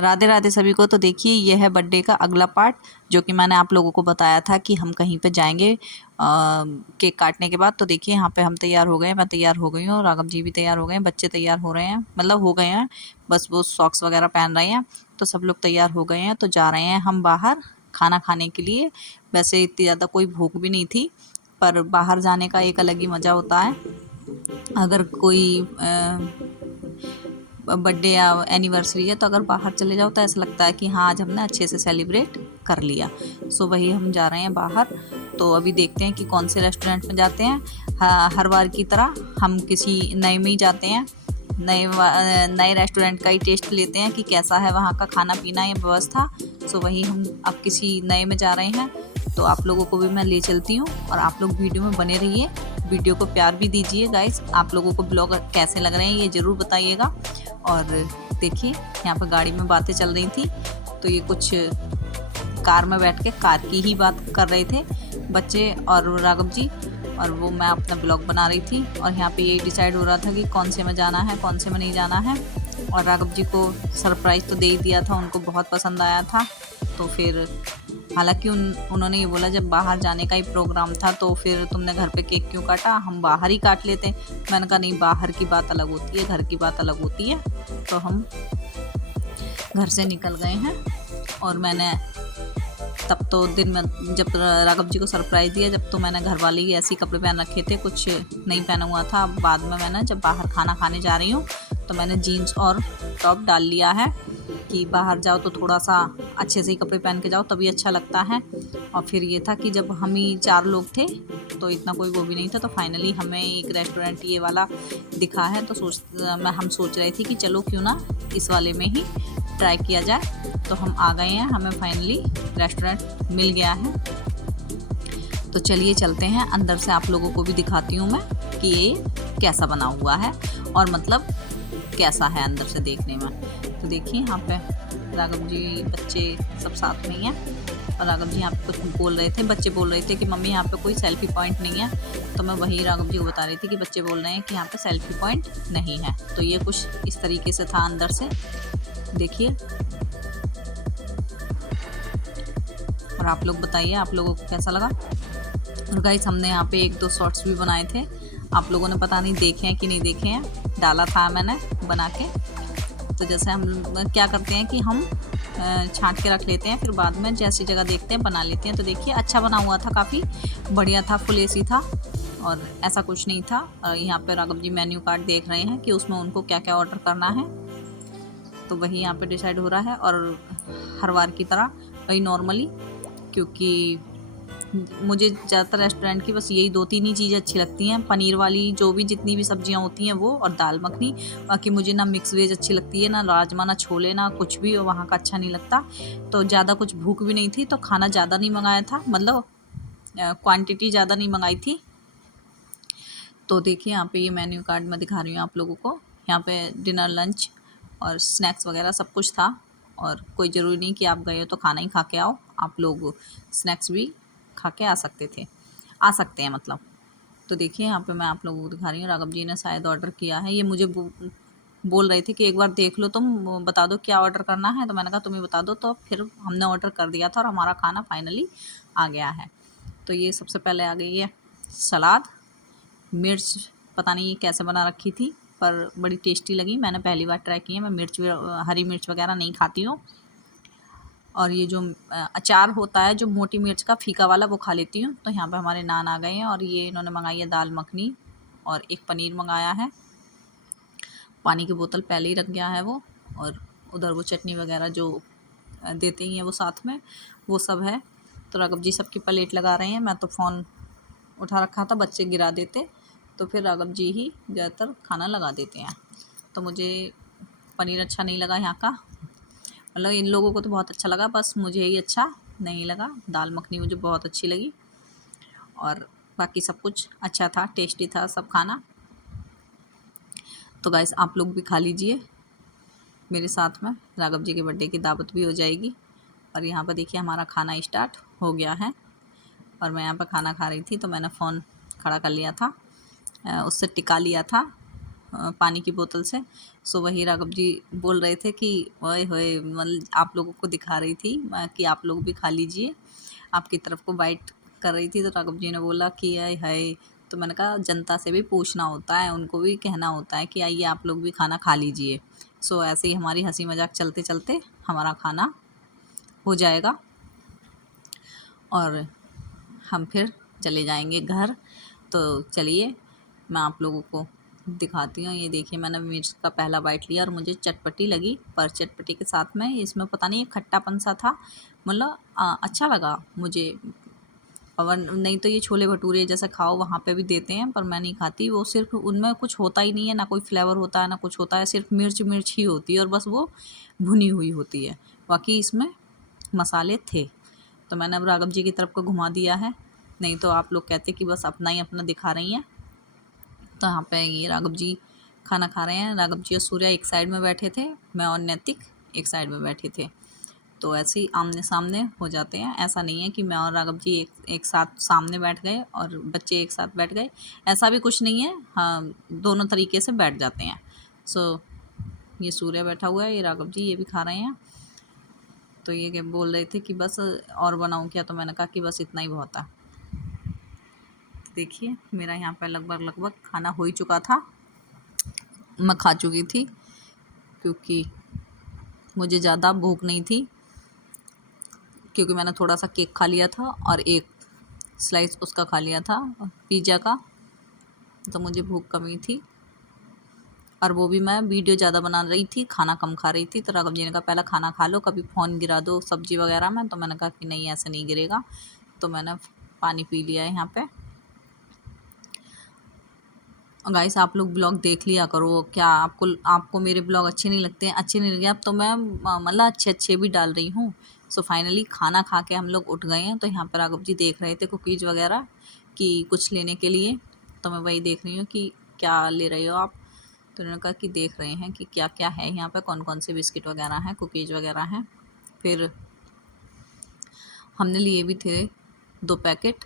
राधे राधे सभी को। तो देखिए ये है बर्थडे का अगला पार्ट, जो कि मैंने आप लोगों को बताया था कि हम कहीं पे जाएंगे केक काटने के बाद। तो देखिए यहाँ पे हम तैयार हो गए, मैं तैयार हो गई हूँ, राघव जी भी तैयार हो गए हैं, बच्चे तैयार हो रहे हैं, मतलब हो गए हैं, बस वो सॉक्स वगैरह पहन रहे हैं। तो सब लोग तैयार हो गए हैं, तो जा रहे हैं हम बाहर खाना खाने के लिए। वैसे इतनी ज़्यादा कोई भूख भी नहीं थी, पर बाहर जाने का एक अलग ही मज़ा होता है। अगर कोई बर्थडे या एनिवर्सरी है तो अगर बाहर चले जाओ तो ऐसा लगता है कि हाँ आज हमने अच्छे से सेलिब्रेट कर लिया। सो वही हम जा रहे हैं बाहर। तो अभी देखते हैं कि कौन से रेस्टोरेंट में जाते हैं। हर बार की तरह हम किसी नए में ही जाते हैं, नए रेस्टोरेंट का ही टेस्ट लेते हैं कि कैसा है वहाँ का खाना पीना या व्यवस्था। सो वही हम अब किसी नए में जा रहे हैं, तो आप लोगों को भी मैं ले चलती हूँ और आप लोग वीडियो में बने रहिए, वीडियो को प्यार भी दीजिए गाइस। आप लोगों को ब्लॉग कैसे लग रहे हैं ये ज़रूर बताइएगा। और देखिए यहाँ पर गाड़ी में बातें चल रही थी, तो ये कुछ कार में बैठ के कार की ही बात कर रहे थे बच्चे और राघव जी, और वो मैं अपना ब्लॉग बना रही थी। और यहाँ पे यही डिसाइड हो रहा था कि कौन से में जाना है कौन से में नहीं जाना है। और राघव जी को सरप्राइज़ तो दे ही दिया था, उनको बहुत पसंद आया था। तो फिर हालांकि उन्होंने ये बोला जब बाहर जाने का ही प्रोग्राम था तो फिर तुमने घर पे केक क्यों काटा, हम बाहर ही काट लेते। मैंने कहा नहीं, बाहर की बात अलग होती है, घर की बात अलग होती है। तो हम घर से निकल गए हैं और मैंने तब तो दिन में जब राघव जी को सरप्राइज़ दिया, जब तो मैंने घर वाले ही ऐसे ही कपड़े पहन रखे थे, कुछ नहीं पहना हुआ था। बाद में मैंने जब बाहर खाना खाने जा रही हूँ तो मैंने जीन्स और टॉप डाल लिया है कि बाहर जाओ तो थोड़ा सा अच्छे से ही कपड़े पहन के जाओ तभी अच्छा लगता है। और फिर ये था कि जब हम ही 4 लोग थे तो इतना कोई वो भी नहीं था, तो फाइनली हमें एक रेस्टोरेंट ये वाला दिखा है। तो हम सोच रहे थे कि चलो क्यों ना इस वाले में ही ट्राई किया जाए। तो हम आ गए हैं, हमें फाइनली रेस्टोरेंट मिल गया है। तो चलिए चलते हैं अंदर से, आप लोगों को भी दिखाती हूँ मैं कि ये कैसा बना हुआ है और मतलब कैसा है अंदर से देखने में। तो देखिए यहाँ पे राघव जी बच्चे सब साथ में ही हैं और राघव जी यहाँ पे कुछ बोल रहे थे, बच्चे बोल रहे थे कि मम्मी यहाँ पे कोई सेल्फी पॉइंट नहीं है। तो मैं वही राघव जी को बता रही थी कि बच्चे बोल रहे हैं कि यहाँ पे सेल्फी पॉइंट नहीं है। तो ये कुछ इस तरीके से था अंदर से, देखिए। और आप लोग बताइए आप लोगों को कैसा लगा। और गाइस हमने यहाँ पे 1-2 शॉर्ट्स भी बनाए थे, आप लोगों ने पता नहीं देखे हैं कि नहीं देखे हैं, डाला था मैंने बना के। तो जैसे हम क्या करते हैं कि हम छांट के रख लेते हैं, फिर बाद में जैसी जगह देखते हैं बना लेते हैं। तो देखिए अच्छा बना हुआ था, काफ़ी बढ़िया था, फुल एसी था और ऐसा कुछ नहीं था। यहाँ पे राघव जी मेन्यू कार्ड देख रहे हैं कि उसमें उनको क्या क्या ऑर्डर करना है। तो वही यहाँ पे डिसाइड हो रहा है और हर बार की तरह वही नॉर्मली, क्योंकि मुझे ज़्यादातर रेस्टोरेंट की बस यही 2-3 ही चीज़ें अच्छी लगती हैं, पनीर वाली जो भी जितनी भी सब्जियां होती हैं वो, और दाल मखनी। बाकी मुझे ना मिक्स वेज अच्छी लगती है, ना राजमा, ना छोले, ना कुछ भी वहाँ का अच्छा नहीं लगता। तो ज़्यादा कुछ भूख भी नहीं थी तो खाना ज़्यादा नहीं मंगाया था, मतलब क्वांटिटी ज़्यादा नहीं मंगाई थी। तो देखिए यहाँ पे ये मेन्यू कार्ड मैं दिखा रही हूँ आप लोगों को। यहाँ पे डिनर, लंच और स्नैक्स वगैरह सब कुछ था। और कोई ज़रूरी नहीं कि आप गए हो तो खाना ही खा के आओ, आप लोग स्नैक्स भी खा के आ सकते हैं मतलब। तो देखिए यहाँ पे मैं आप लोगों को दिखा रही हूँ, राघव जी ने शायद ऑर्डर किया है। ये मुझे बोल रहे थे कि एक बार देख लो, तुम बता दो क्या ऑर्डर करना है। तो मैंने कहा तुम ही बता दो। तो फिर हमने ऑर्डर कर दिया था और हमारा खाना फाइनली आ गया है। तो ये सबसे पहले आ गई है सलाद, मिर्च पता नहीं ये कैसे बना रखी थी पर बड़ी टेस्टी लगी, मैंने पहली बार ट्राई की है। मैं हरी मिर्च वगैरह नहीं खाती हूँ। और ये जो अचार होता है जो मोटी मिर्च का फीका वाला, वो खा लेती हूँ। तो यहाँ पे हमारे नान आ गए हैं और ये इन्होंने मंगाई है दाल मखनी और एक पनीर मंगाया है। पानी की बोतल पहले ही रख गया है वो, और उधर वो चटनी वगैरह जो देते ही हैं वो साथ में, वो सब है। तो राघव जी सबकी प्लेट लगा रहे हैं, मैं तो फ़ोन उठा रखा था, बच्चे गिरा देते। तो फिर राघव जी ही ज़्यादातर खाना लगा देते हैं। तो मुझे पनीर अच्छा नहीं लगा यहाँ का, मतलब इन लोगों को तो बहुत अच्छा लगा, बस मुझे ही अच्छा नहीं लगा। दाल मखनी मुझे बहुत अच्छी लगी और बाकी सब कुछ अच्छा था, टेस्टी था सब खाना। तो गाइस आप लोग भी खा लीजिए मेरे साथ में, राघव जी के बर्थडे की दावत भी हो जाएगी। और यहाँ पर देखिए हमारा खाना स्टार्ट हो गया है और मैं यहाँ पर खाना खा रही थी तो मैंने फ़ोन खड़ा कर लिया था, उससे टिका लिया था पानी की बोतल से। सो वही राघव जी बोल रहे थे कि ओए होए, मतलब आप लोगों को दिखा रही थी कि आप लोग भी खा लीजिए, आपकी तरफ को बाइट कर रही थी। तो राघव जी ने बोला कि आय हाय, तो मैंने कहा जनता से भी पूछना होता है, उनको भी कहना होता है कि आइए आप लोग भी खाना खा लीजिए। सो ऐसे ही हमारी हंसी मजाक चलते चलते हमारा खाना हो जाएगा और हम फिर चले जाएंगे घर। तो चलिए मैं आप लोगों को दिखाती हूँ। ये देखिए मैंने मिर्च का पहला बाइट लिया और मुझे चटपटी लगी, पर चटपटी के साथ में इसमें पता नहीं एक खट्टापन सा था, मतलब अच्छा लगा मुझे। और नहीं तो ये छोले भटूरे जैसे खाओ वहाँ पे भी देते हैं, पर मैं नहीं खाती। वो सिर्फ उनमें कुछ होता ही नहीं है, ना कोई फ्लेवर होता है ना कुछ होता है, सिर्फ मिर्च मिर्च ही होती है और बस वो भुनी हुई होती है, बाकी इसमें मसाले थे। तो मैंने अब राघव जी की तरफ को घुमा दिया है, नहीं तो आप लोग कहते कि बस अपना ही अपना दिखा रही हैं। तो यहाँ पे ये राघव जी खाना खा रहे हैं। राघव जी और सूर्या एक साइड में बैठे थे, मैं और नैतिक एक साइड में बैठे थे। तो ऐसे ही आमने सामने हो जाते हैं, ऐसा नहीं है कि मैं और राघव जी एक साथ सामने बैठ गए और बच्चे एक साथ बैठ गए, ऐसा भी कुछ नहीं है। हाँ, दोनों तरीके से बैठ जाते हैं। सो ये सूर्या बैठा हुआ है, ये राघव जी ये भी खा रहे हैं। तो ये बोल रहे थे कि बस और बनाऊं क्या, तो मैंने कहा कि बस इतना ही बहुत है। देखिए मेरा यहाँ पर लगभग खाना हो ही चुका था, मैं खा चुकी थी क्योंकि मुझे ज़्यादा भूख नहीं थी, क्योंकि मैंने थोड़ा सा केक खा लिया था और एक स्लाइस उसका खा लिया था पिज़्ज़ा का, तो मुझे भूख कमी थी। और वो भी मैं वीडियो ज़्यादा बना रही थी, खाना कम खा रही थी। तो राघव जी ने कहा पहले खाना खा लो, कभी फ़ोन गिरा दो सब्जी वगैरह में। तो मैंने कहा कि नहीं ऐसे नहीं गिरेगा, तो मैंने पानी पी लिया है यहाँ पे। गाइस आप लोग ब्लॉग देख लिया करो, क्या आपको मेरे ब्लॉग अच्छे नहीं लगते हैं? अच्छे नहीं लगे अब तो मैं मतलब अच्छे भी डाल रही हूँ। सो फाइनली खाना खा के हम लोग उठ गए हैं। तो यहाँ पर राघव जी देख रहे थे कुकीज़ वगैरह कि कुछ लेने के लिए, तो मैं वही देख रही हूँ कि क्या ले रहे हो आप। तो उन्होंने कहा कि देख रहे हैं कि क्या क्या है यहाँ पे, कौन कौन से बिस्किट वगैरह हैं, कुकीज़ वगैरह हैं। फिर हमने लिए भी थे 2 पैकेट,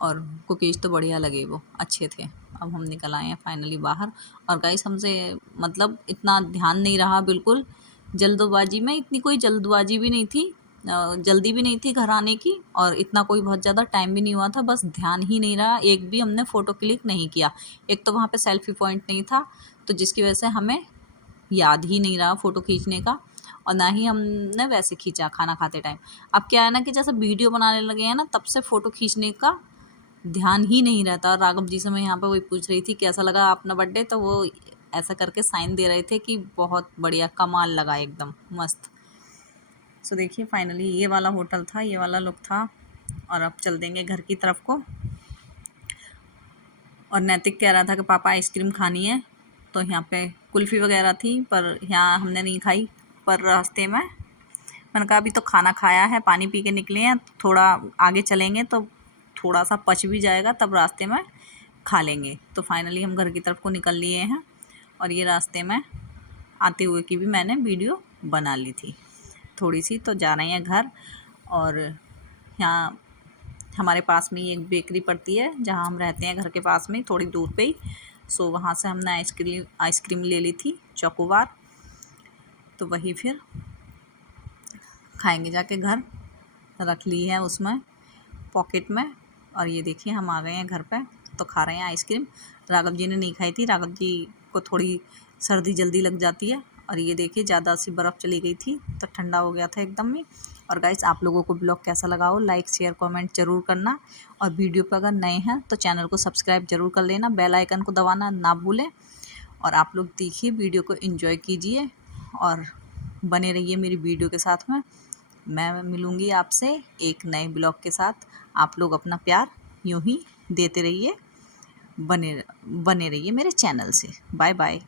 और कुकीज़ तो बढ़िया लगे, वो अच्छे थे। अब हम निकल आए हैं फाइनली बाहर। और गाइस हमसे मतलब इतना ध्यान नहीं रहा, बिल्कुल जल्दबाजी में, इतनी कोई जल्दबाजी भी नहीं थी, जल्दी भी नहीं थी घर आने की, और इतना कोई बहुत ज़्यादा टाइम भी नहीं हुआ था, बस ध्यान ही नहीं रहा, एक भी हमने फ़ोटो क्लिक नहीं किया। एक तो वहाँ पे सेल्फ़ी पॉइंट नहीं था, तो जिसकी वजह से हमें याद ही नहीं रहा फ़ोटो खींचने का, और ना ही हमने वैसे खींचा खाना खाते टाइम। अब क्या है ना कि जैसे वीडियो बनाने लगे हैं ना, तब से फ़ोटो खींचने का ध्यान ही नहीं रहता। और राघव जी से मैं यहाँ पे वही पूछ रही थी कैसा लगा अपना बर्थडे, तो वो ऐसा करके साइन दे रहे थे कि बहुत बढ़िया, कमाल लगा, एकदम मस्त। सो देखिए फाइनली ये वाला होटल था, ये वाला लुक था। और अब चल देंगे घर की तरफ को। और नैतिक कह रहा था कि पापा आइसक्रीम खानी है, तो यहाँ पे कुल्फ़ी वगैरह थी, पर यहाँ हमने नहीं खाई। पर रास्ते में मैंने कहा अभी तो खाना खाया है, पानी पी के निकले हैं, थोड़ा आगे चलेंगे तो थोड़ा सा पच भी जाएगा, तब रास्ते में खा लेंगे। तो फाइनली हम घर की तरफ को निकल लिए हैं। और ये रास्ते में आते हुए की भी मैंने वीडियो बना ली थी थोड़ी सी। तो जा रहे हैं घर, और यहाँ हमारे पास में ही एक बेकरी पड़ती है जहाँ हम रहते हैं, घर के पास में थोड़ी दूर पे ही। सो वहाँ से हमने आइसक्रीम ले ली थी, चॉकोबार। तो वही फिर खाएंगे जाके घर, रख ली है उसमें पॉकेट में। और ये देखिए हम आ गए हैं घर पे, तो खा रहे हैं आइसक्रीम। राघव जी ने नहीं खाई थी, राघव जी को थोड़ी सर्दी जल्दी लग जाती है। और ये देखिए ज़्यादा सी बर्फ़ चली गई थी, तो ठंडा हो गया था एकदम ही। और गाइस आप लोगों को ब्लॉग कैसा लगा हो, लाइक शेयर कमेंट ज़रूर करना। और वीडियो पर अगर नए हैं तो चैनल को सब्सक्राइब ज़रूर कर लेना, बेल आइकन को दबाना ना भूलें। और आप लोग देखिए वीडियो को एंजॉय कीजिए और बने रहिए मेरी वीडियो के साथ में। मैं मिलूँगी आपसे एक नए ब्लॉग के साथ। आप लोग अपना प्यार यूँ ही देते रहिए, बने रहिए मेरे चैनल से। Bye bye.